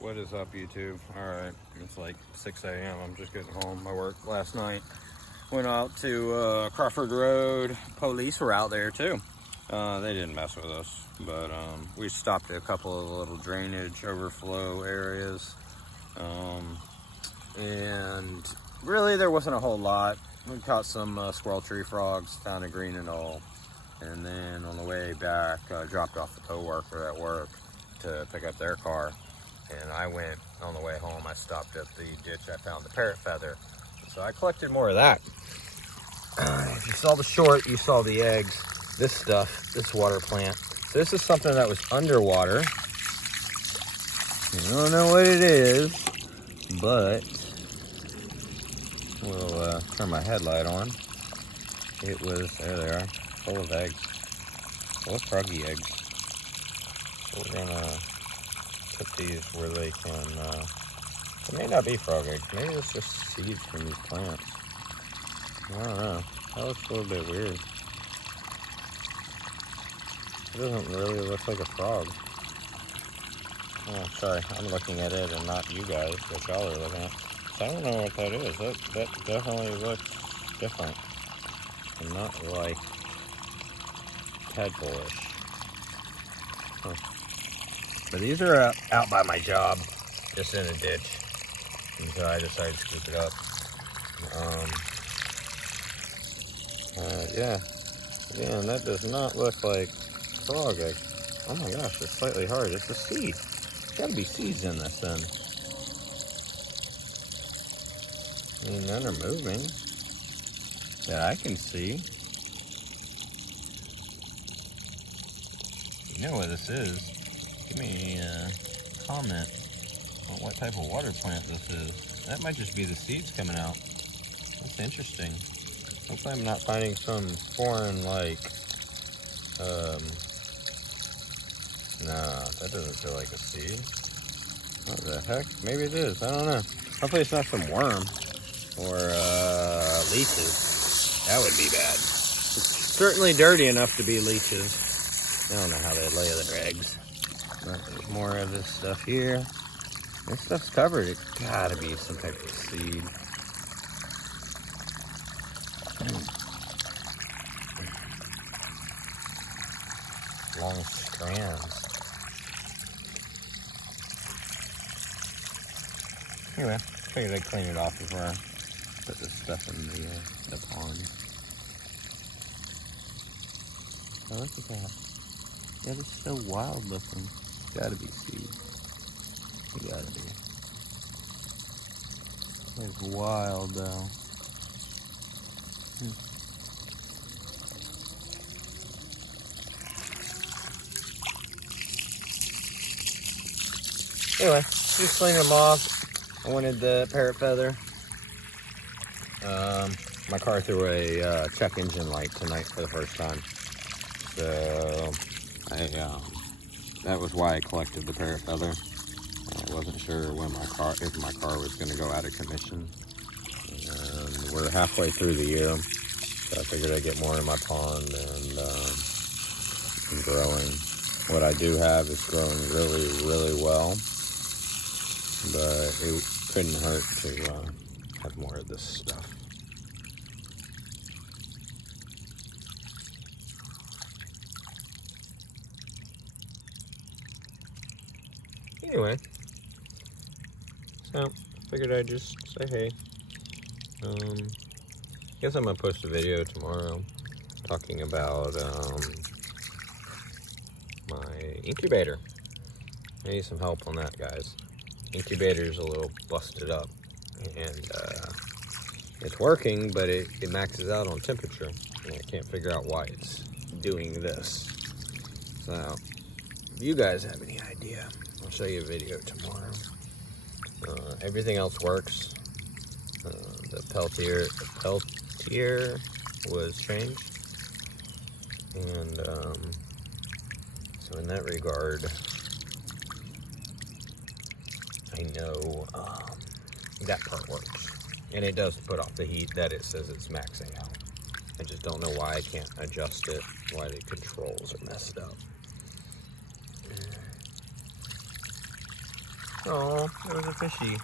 What is up, YouTube? Alright, it's like 6 a.m. I'm just getting home. I worked last night. Went out to Crawford Road. Police were out there too. They didn't mess with us, but we stopped at a couple of little drainage overflow areas. And really there wasn't a whole lot. We caught some squirrel tree frogs, found a green and all. And then on the way back, dropped off the coworker at work to pick up their car. And I went on the way home, I stopped at the ditch, I found the parrot feather. So I collected more of that. If you saw the short, you saw the eggs. This stuff, this water plant. So this is something that was underwater. I don't know what it is, but we'll turn my headlight on. It was, there they are, full of eggs. Full of froggy eggs. So we're gonna put these where they can, it may not be frog eggs, maybe it's just seeds from these plants. I don't know, that looks a little bit weird. It doesn't really look like a frog. Oh, sorry, I'm looking at it and not you guys, what y'all are looking at. So I don't know what that is. That definitely looks different. And not like tadpole-ish. Huh. But these are out by my job, just in a ditch. And so I decided to scoop it up. Yeah. Again, that does not look like frog egg. Oh my gosh, it's slightly hard. It's a seed. There's gotta be seeds in this then. I mean, none are moving that I can see. You know what this is? Give me a comment on what type of water plant this is. That might just be the seeds coming out. That's interesting. Hopefully I'm not finding some foreign, like, nah, that doesn't feel like a seed. What the heck? Maybe it is. I don't know. Hopefully it's not some worm or leeches. That would be bad. It's certainly dirty enough to be leeches. I don't know how they lay their eggs. But there's more of this stuff here. This stuff's covered. It's gotta be some type of seed. Long strands. Anyway, figured I'd clean it off before I put this stuff in the pond. Oh, look at that. That is so wild looking. It's gotta be seed. It gotta be. It's wild though. Anyway, just cleaning them off. I wanted the parrot feather. My car threw a check engine light tonight for the first time. So, that was why I collected the parrot feather. I wasn't sure when if my car was going to go out of commission. And we're halfway through the year, so I figured I'd get more in my pond and growing. What I do have is growing really, really well, but it couldn't hurt to have more of this stuff. Anyway, so figured I'd just say hey. Guess I'm gonna post a video tomorrow talking about my incubator. I need some help on that, guys. Incubator's a little busted up, and it's working, but it maxes out on temperature, and I can't figure out why it's doing this. So, if you guys have any idea, I'll show you a video tomorrow. Everything else works. The Peltier was changed, and so in that regard, I know that part works, and it does put off the heat that it says it's maxing out. I just don't know why I can't adjust it, why the controls are messed up. Oh, there was a fishy.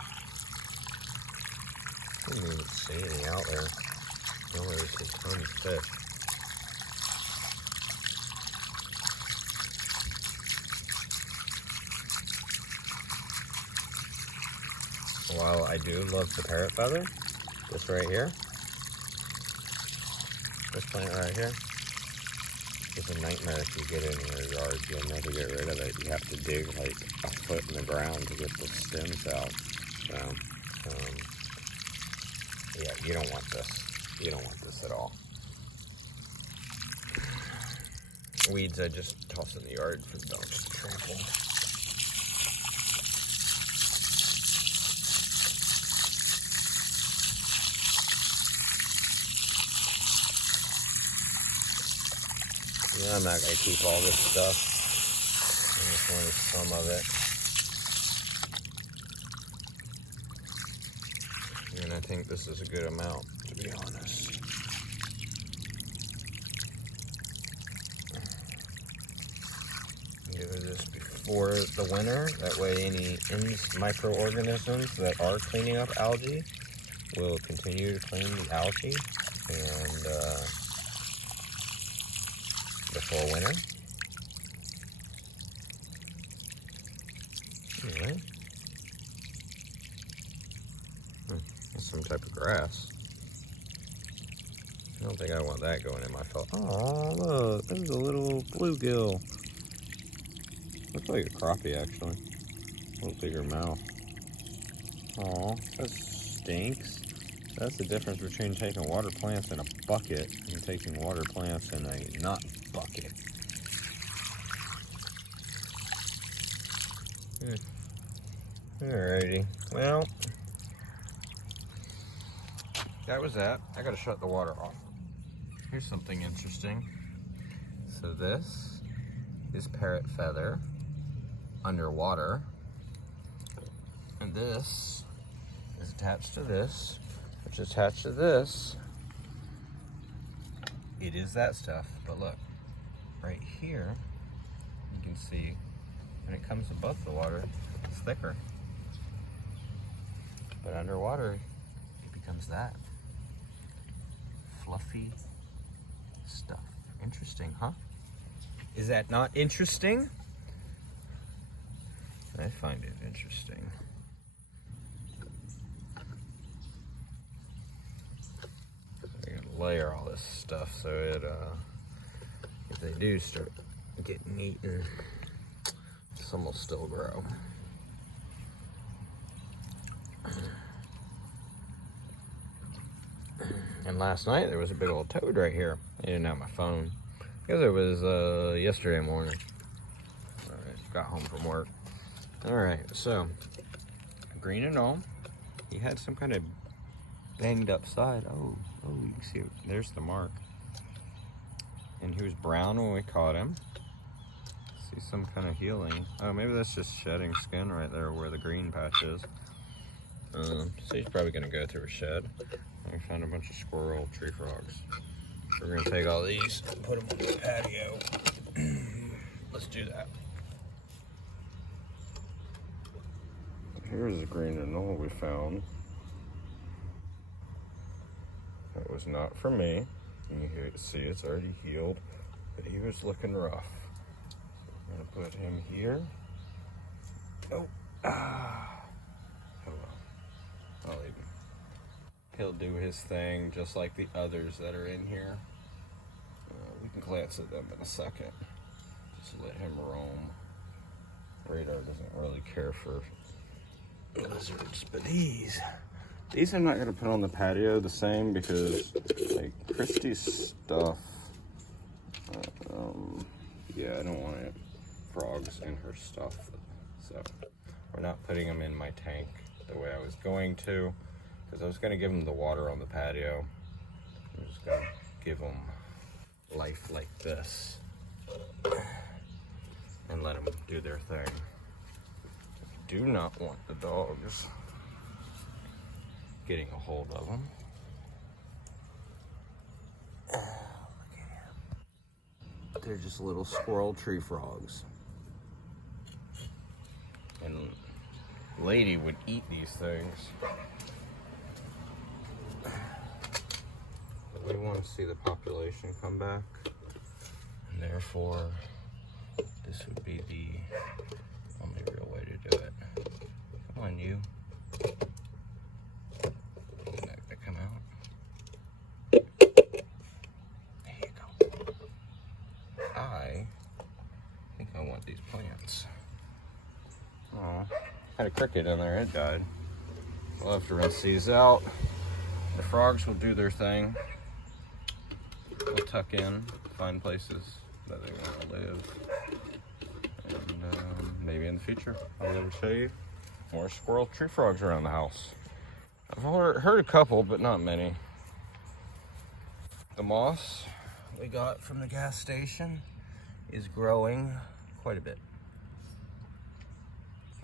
Didn't even see any out there. Normally we see tons of fish. While I do love the parrot feather, this right here, this plant right here, is a nightmare if you get it in your yard. You'll never get rid of it. You have to dig like a foot in the ground to get the stems out. So, yeah, you don't want this. You don't want this at all. Weeds I just toss in the yard for the dogs to trample. Yeah, I'm not going to keep all this stuff. I just wanted some of it. And I think this is a good amount, to be honest. Give it this before the winter. That way any microorganisms that are cleaning up algae will continue to clean the algae. And before winter. Anyway. That's some type of grass. I don't think I want that going in my felt. Oh, look, this is a little bluegill. Looks like a crappie, actually. A little bigger mouth. Oh, that stinks. That's the difference between taking water plants in a bucket and taking water plants in a not bucket. Alrighty. Well, that was that. I gotta shut the water off. Here's something interesting. So this is parrot feather underwater. And this is attached to this, which is attached to this. It is that stuff, but look, right here, you can see when it comes above the water, it's thicker. But underwater, it becomes that fluffy stuff. Interesting, huh? Is that not interesting? I find it interesting. I'm gonna layer all this stuff so it, if they do start getting eaten, some will still grow. And last night there was a big old toad right here. I didn't have my phone because it was yesterday morning. I got home from work. All right, so green and all. He had some kind of banged up side. Oh, you can see there's the mark. And he was brown when we caught him. See some kind of healing. Oh, maybe that's just shedding skin right there where the green patch is. So he's probably gonna go through a shed. We found a bunch of squirrel tree frogs. We're gonna take all these and put them on the patio. Let's do that. Here's the green anole we found. That was not for me. You can see it's already healed, but he was looking rough. I'm gonna put him here. Oh, hello. I'll leave him. He'll do his thing just like the others that are in here. We can glance at them in a second. Just let him roam. Radar doesn't really care for lizards, but these I'm not gonna put on the patio the same because like Christy's stuff, yeah, I don't want frogs in her stuff, so we're not putting them in my tank the way I was going to, because I was gonna give them the water on the patio. I'm just gonna give them life like this and let them do their thing. Do not want the dogs getting a hold of them. Look at him. They're just little squirrel tree frogs. And lady would eat these things. We want to see the population come back, and therefore this would be the only real way to do it. Come on, you. Not gonna come out. There you go. I think I want these plants. Oh, had a cricket in there, it died. We'll have to rinse these out. The frogs will do their thing. We'll tuck in, find places that they want to live. And maybe in the future, I'll be able to show you more squirrel tree frogs around the house. I've heard a couple, but not many. The moss we got from the gas station is growing quite a bit.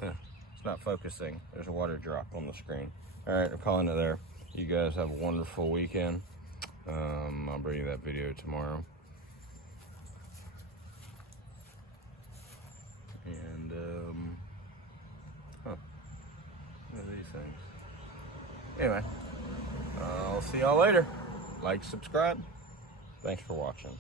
It's not focusing. There's a water drop on the screen. All right, I'm calling it there. You guys have a wonderful weekend. I'll bring you that video tomorrow. And, what are these things? Anyway, I'll see y'all later. Like, subscribe. Thanks for watching.